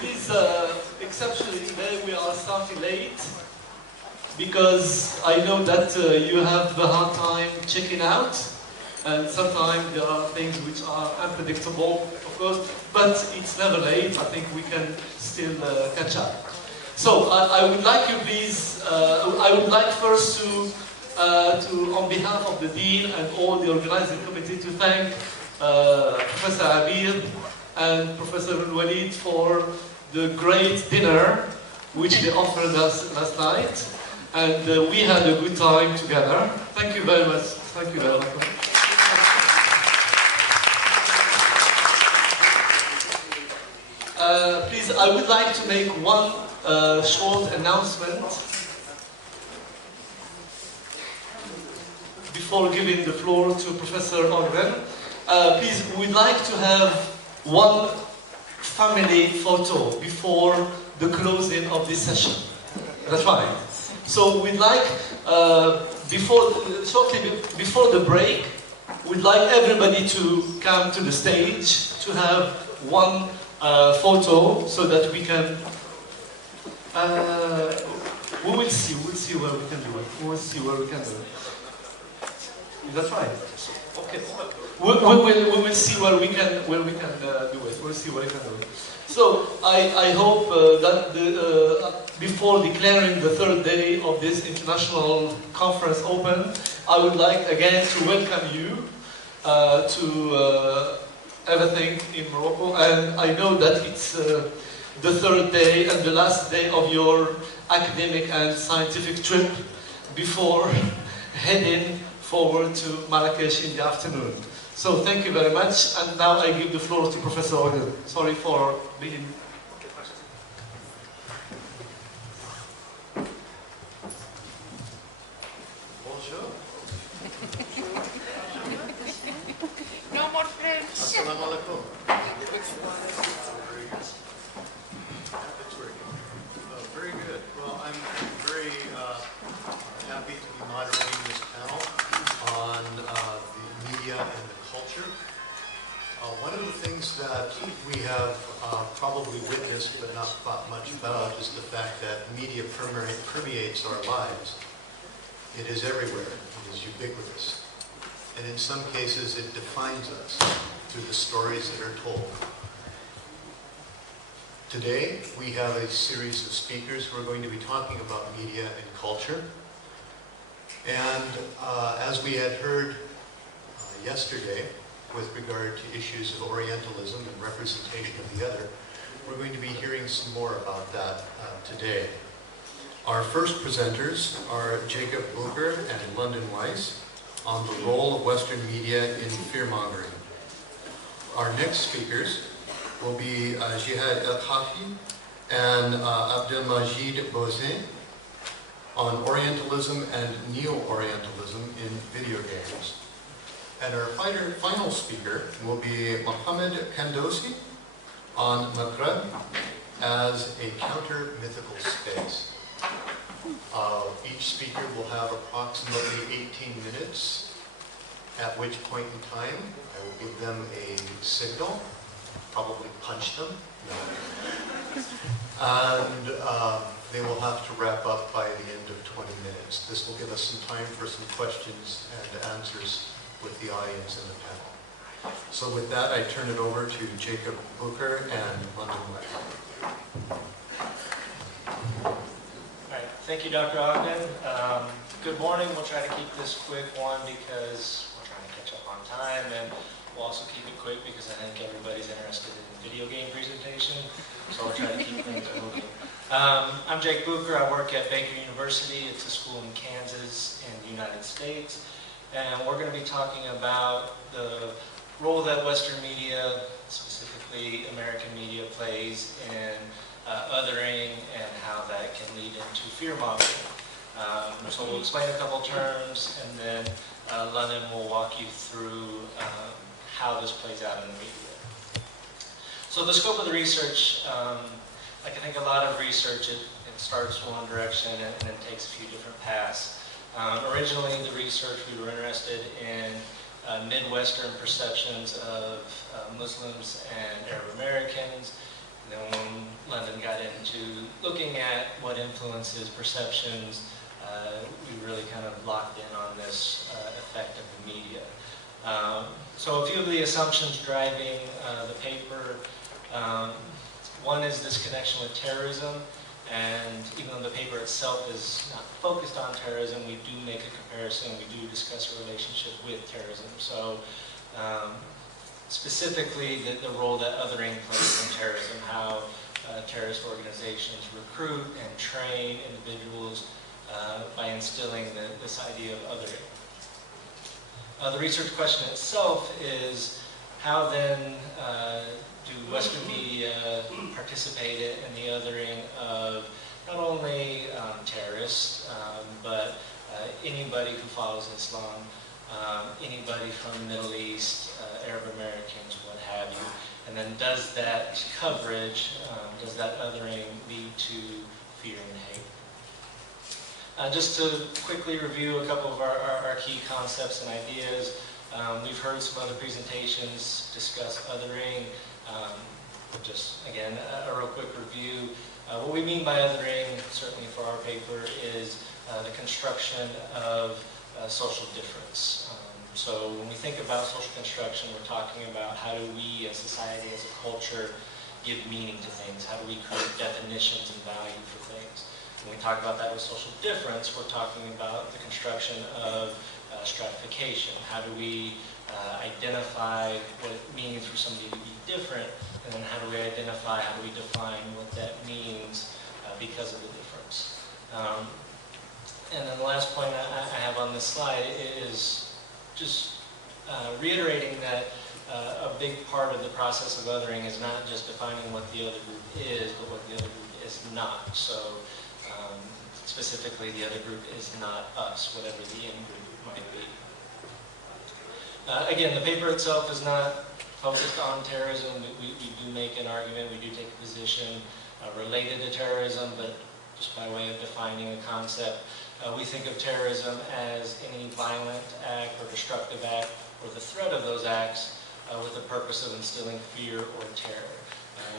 Please, exceptionally today we are starting late because I know that you have a hard time checking out, and sometimes there are things which are unpredictable, of course, but it's never late. I think we can still catch up. So I would like you, please. I would like first to, on behalf of the dean and all the organizing committee, to thank Professor Abir and Professor Walid for the great dinner which they offered us last night, and we had a good time together. Thank you very much. Thank you very much. Please, I would like to make one short announcement before giving the floor to Professor Ogren. Please, we'd like to have one family photo before the closing of this session. That's right. So we'd like, shortly before the break, we'd like everybody to come to the stage to have one photo so that we can, we'll see where we can do it. We will see where we can do it. Is that right? Okay. We will see where we can do it. We'll see where we can do it. So I hope that before declaring the third day of this international conference open, I would like again to welcome you to everything in Morocco. And I know that it's the third day and the last day of your academic and scientific trip before heading forward to Marrakesh in the afternoon. So thank you very much, and now I give the floor to Professor Ogden. Sorry for being... Bonjour. No more French. Assalamu alaikum. Very good. Well, I'm very happy to be moderating this panel on the media and the culture. One of the things that we have probably witnessed but not thought much about is the fact that media permeates our lives. It is everywhere. It is ubiquitous. And in some cases, it defines us through the stories that are told. Today, we have a series of speakers who are going to be talking about media and culture. And as we had heard yesterday, with regard to issues of Orientalism and representation of the other, we're going to be hearing some more about that today. Our first presenters are Jacob Booker and London Weiss on the role of Western media in fear-mongering. Our next speakers will be Jihad El-Khafi and Abdelmajid Bozin on Orientalism and Neo-Orientalism in video games. And our final speaker will be Mohammed Kandosi on Maghreb as a counter-mythical space. Each speaker will have approximately 18 minutes, at which point in time I will give them a signal, probably punch them, and they will have to wrap up by the end of 20 minutes. This will give us some time for some questions and answers with the audience and the panel. So with that, I turn it over to Jacob Booker and London Weiss. All right, thank you, Dr. Ogden. Good morning. We'll try to keep this quick one because we're trying to catch up on time, and we'll also keep it quick because I think everybody's interested in the video game presentation, so we'll try to keep things moving. I'm Jake Booker. I work at Baker University. It's a school in Kansas in the United States. And we're going to be talking about the role that Western media, specifically American media, plays in othering and how that can lead into fear-mongering. So we'll explain a couple terms, and then London will walk you through how this plays out in the media. So the scope of the research, like I think a lot of research, it starts one direction and it takes a few different paths. Originally, in the research, we were interested in Midwestern perceptions of Muslims and Arab Americans looking at what influences perceptions, we really kind of locked in on this effect of the media. So a few of the assumptions driving the paper. One is this connection with terrorism, and even though the paper itself is not focused on terrorism, we do make a comparison, we do discuss a relationship with terrorism. So specifically the role that othering plays in terrorism, how terrorist organizations recruit and train individuals by instilling this idea of othering. The research question itself is, how then do Western media participate in the othering of not only terrorists, but anybody who follows Islam, anybody from the Middle East, Arab Americans, what have you. And then does that coverage, does that othering lead to fear and hate? Just to quickly review a couple of our key concepts and ideas. We've heard some other presentations discuss othering. Just again, a real quick review. What we mean by othering, certainly for our paper, is the construction of social difference. So when we think about social construction, we're talking about how do we as society, as a culture, give meaning to things? How do we create definitions and value for things? When we talk about that with social difference, we're talking about the construction of stratification. How do we identify what it means for somebody to be different, and then how do we identify, how do we define what that means because of the difference. And then the last point I have on this slide is just reiterating that a big part of the process of othering is not just defining what the other group is, but what the other group is not. So specifically, the other group is not us, whatever the in group might be. Again, the paper itself is not focused on terrorism. We do make an argument, we do take a position related to terrorism, but just by way of defining the concept, we think of terrorism as any violent act or destructive act, or the threat of those acts with the purpose of instilling fear or terror.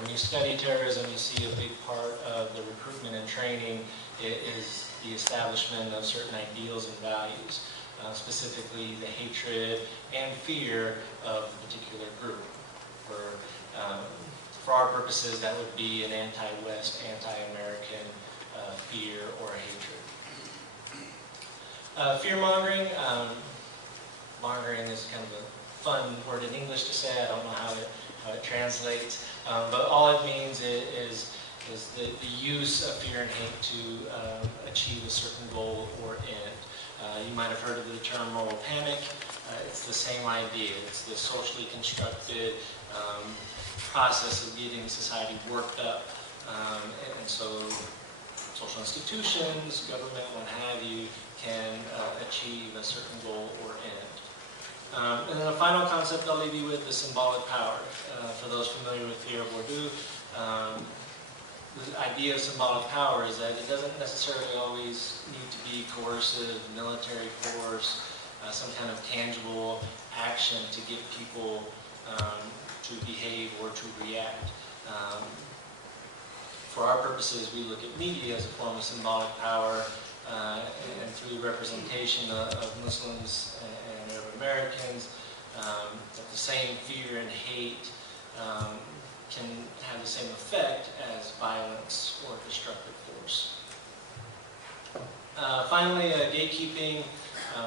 When you study terrorism, you see a big part of the recruitment and training is the establishment of certain ideals and values, specifically the hatred and fear of a particular group. For our purposes, that would be an anti-West, anti-American fear or hatred. Fear-mongering. Mongering is kind of a fun word in English to say. I don't know how it translates. But all it means is the use of fear and hate to achieve a certain goal or end. You might have heard of the term moral panic. It's the same idea. It's the socially constructed process of getting society worked up. And so social institutions, government, what have you, can achieve a certain goal or end. And then the final concept I'll leave you with is symbolic power. For those familiar with Pierre Bourdieu, the idea of symbolic power is that it doesn't necessarily always need to be coercive, military force, some kind of tangible action to get people to behave or to react. For our purposes, we look at media as a form of symbolic power, and through the representation of Muslims and Arab Americans, that the same fear and hate can have the same effect as violence or destructive force. Finally, gatekeeping.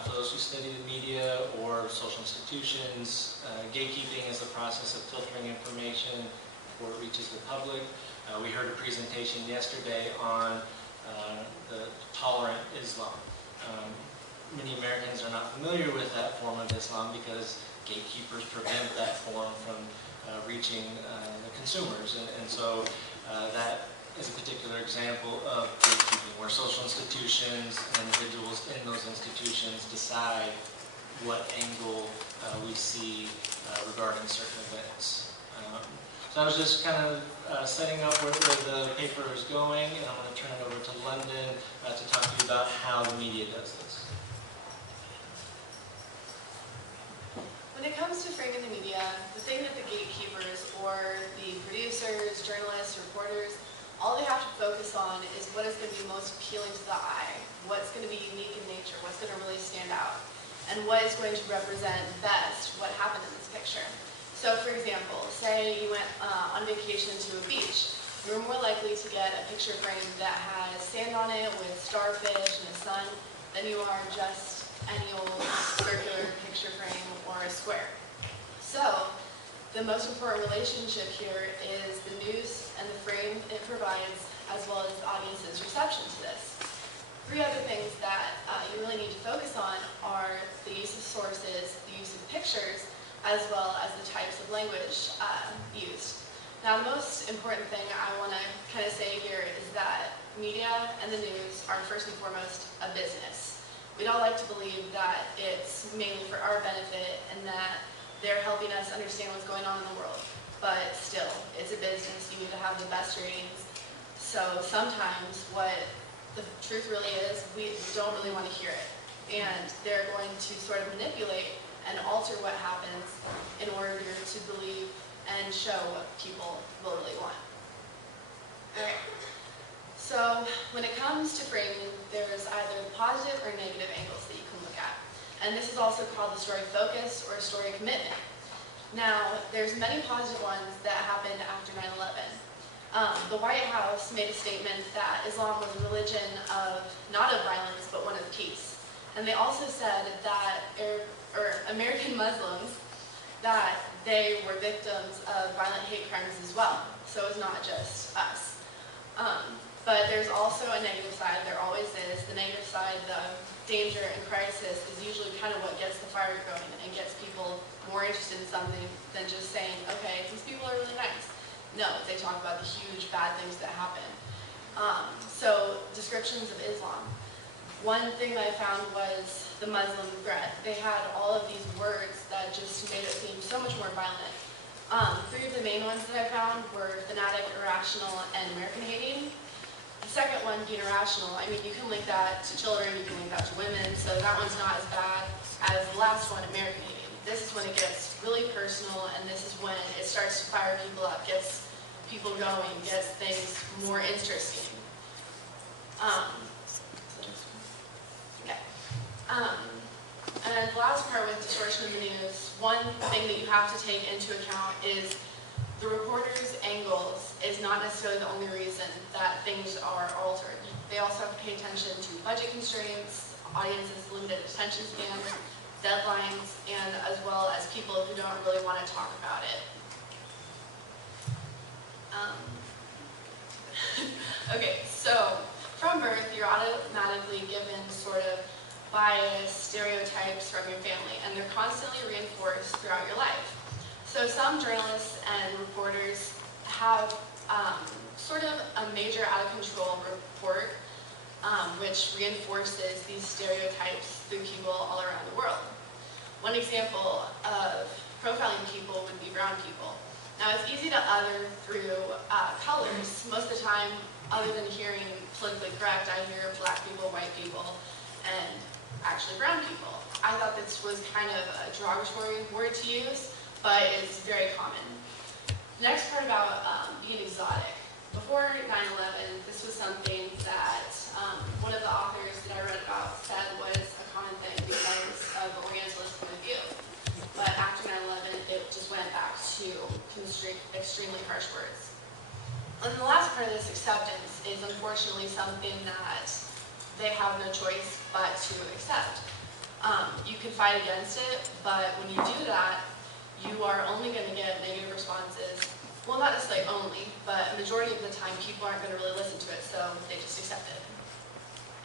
For those who study the media or social institutions, gatekeeping is the process of filtering information before it reaches the public. We heard a presentation yesterday on the tolerant Islam. Many Americans are not familiar with that form of Islam because gatekeepers prevent that form from reaching the consumers. And so that is a particular example of gatekeeping, where social institutions and individuals in those institutions decide what angle we see regarding certain events. So I was just kind of setting up where the paper is going, and I'm going to turn it over to London to talk to you about how the media does this. When it comes to framing the media, the thing that the gatekeepers or the producers, journalists, reporters all they have to focus on is what is going to be most appealing to the eye, what's going to be unique in nature, what's going to really stand out, and what is going to represent best what happened in this picture. So for example, say you went on vacation to a beach. You're more likely to get a picture frame that has sand on it with starfish and the sun than you are just any old circular picture frame or a square. So the most important relationship here is the news and the frame it provides, as well as the audience's reception to this. Three other things that you really need to focus on are the use of sources, the use of pictures, as well as the types of language used. Now, the most important thing I want to kind of say here is that media and the news are first and foremost a business. We'd all like to believe that it's mainly for our benefit and that they're helping us understand what's going on in the world. But still, it's a business. You need to have the best ratings. So sometimes what the truth really is, we don't really want to hear it. And they're going to sort of manipulate and alter what happens in order to believe and show what people will really want. Alright, so when it comes to framing, there's either positive or negative angles that you can look at. And this is also called the story focus or story commitment. Now, there's many positive ones that happened after 9/11. The White House made a statement that Islam was a religion of, not of violence, but one of peace. And they also said that American Muslims, that they were victims of violent hate crimes as well. So it's not just us. But there's also a negative side. There always is. The negative side, the danger and crisis, is usually kind of what gets the fire going and gets people more interested in something than just saying, okay, these people are really nice. No, they talk about the huge bad things that happen. So descriptions of Islam. One thing that I found was the Muslim threat. They had all of these words that just made it seem so much more violent. Three of the main ones that I found were fanatic, irrational, and American hating. The second one being irrational, I mean, you can link that to children, you can link that to women, so that one's not as bad as the last one, American hating. This is when it gets really personal, and this is when it starts to fire people up, gets people going, gets things more interesting. And the last part with distortion of the news, one thing that you have to take into account is the reporter's angles is not necessarily the only reason that things are altered. They also have to pay attention to budget constraints, audiences' limited attention spans, deadlines, and as well as people who don't really want to talk about it. Okay, so from birth, you're automatically given sort of bias, stereotypes from your family, and they're constantly reinforced throughout your life. So some journalists and reporters have sort of a major out-of-control report which reinforces these stereotypes through people all around the world. One example of profiling people would be brown people. Now, it's easy to other through colors. Most of the time, other than hearing politically correct, I hear black people, white people, and actually brown people. I thought this was kind of a derogatory word to use, but it's very common. The next part about being exotic. Before 9/11, this was something that one of the authors that I read about said was a common thing because of the Orientalist point of view. But after 9/11, it just went back to extremely harsh words. And the last part of this acceptance is unfortunately something that they have no choice but to accept. You can fight against it, but when you do that, you are only going to get negative responses. Well, not necessarily only, but a majority of the time people aren't going to really listen to it, so they just accept it.